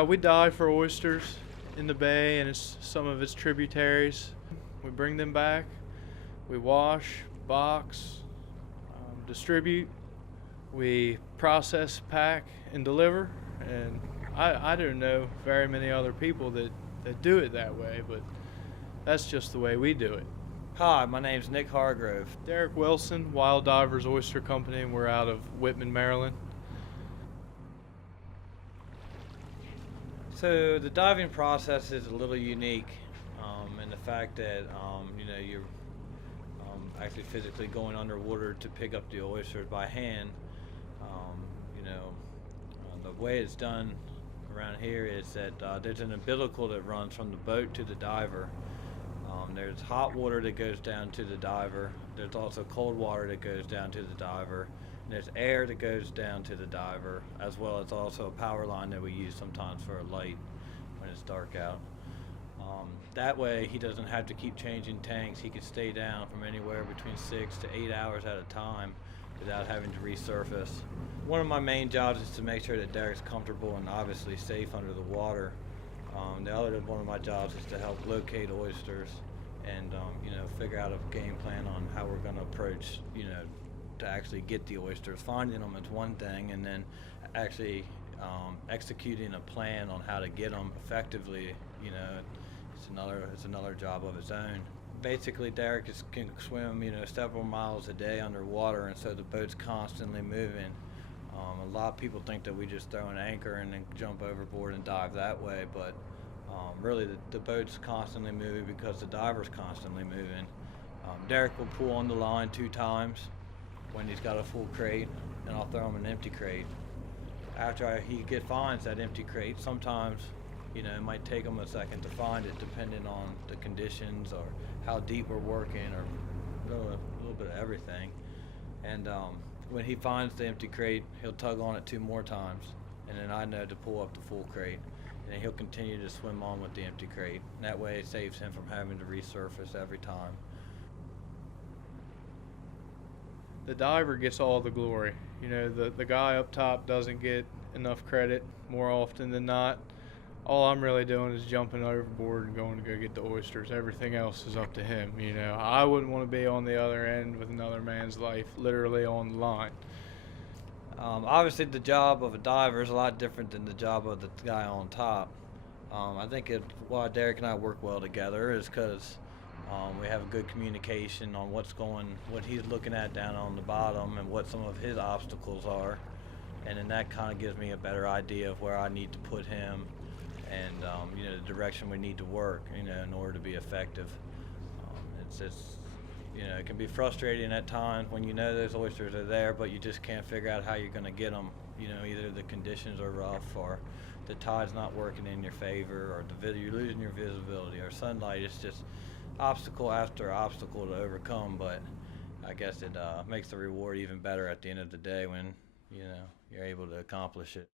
We dive for oysters in the bay and some of its tributaries. We bring them back, we wash, box, distribute, we process, pack, and deliver. And I don't know very many other people that do it that way, but that's just the way we do it. Hi, my name's Nick Hargrove. Derek Wilson, Wild Divers Oyster Company, and we're out of Wittman, Maryland. So the diving process is a little unique in the fact that you're actually physically going underwater to pick up the oysters by hand. The way it's done around here is that there's an umbilical that runs from the boat to the diver. There's hot water that goes down to the diver. There's also cold water that goes down to the diver. And there's air that goes down to the diver, as well as also a power line that we use sometimes for a light when it's dark out. That way he doesn't have to keep changing tanks. He can stay down from anywhere between 6 to 8 hours at a time without having to resurface. One of my main jobs is to make sure that Derek's comfortable and obviously safe under the water. The other one of my jobs is to help locate oysters and figure out a game plan on how we're going to approach to actually get the oysters. Finding them is one thing, and then actually executing a plan on how to get them effectively, it's another job of its own. Basically, Derek can swim several miles a day underwater, and so the boat's constantly moving. A lot of people think that we just throw an anchor and then jump overboard and dive that way, but really the boat's constantly moving because the diver's constantly moving. Derek will pull on the line 2 times when he's got a full crate, and I'll throw him an empty crate. After he finds that empty crate, sometimes it might take him a second to find it, depending on the conditions or how deep we're working, or a little bit of everything. And when he finds the empty crate, he'll tug on it 2 more times, and then I know to pull up the full crate, and he'll continue to swim on with the empty crate. And that way it saves him from having to resurface every time. The diver gets all the glory. The guy up top doesn't get enough credit more often than not. All I'm really doing is jumping overboard and going to go get the oysters. Everything else is up to him. I wouldn't want to be on the other end with another man's life literally on the line. Obviously the job of a diver is a lot different than the job of the guy on top. I think why Derek and I work well together is because we have a good communication on what he's looking at down on the bottom and what some of his obstacles are. And then that kind of gives me a better idea of where I need to put him and the direction we need to work in order to be effective. It can be frustrating at times when those oysters are there, but you just can't figure out how you're going to get them. Either the conditions are rough, or the tide's not working in your favor, or you're losing your visibility, or sunlight. It's just obstacle after obstacle to overcome, but I guess it makes the reward even better at the end of the day when you're able to accomplish it.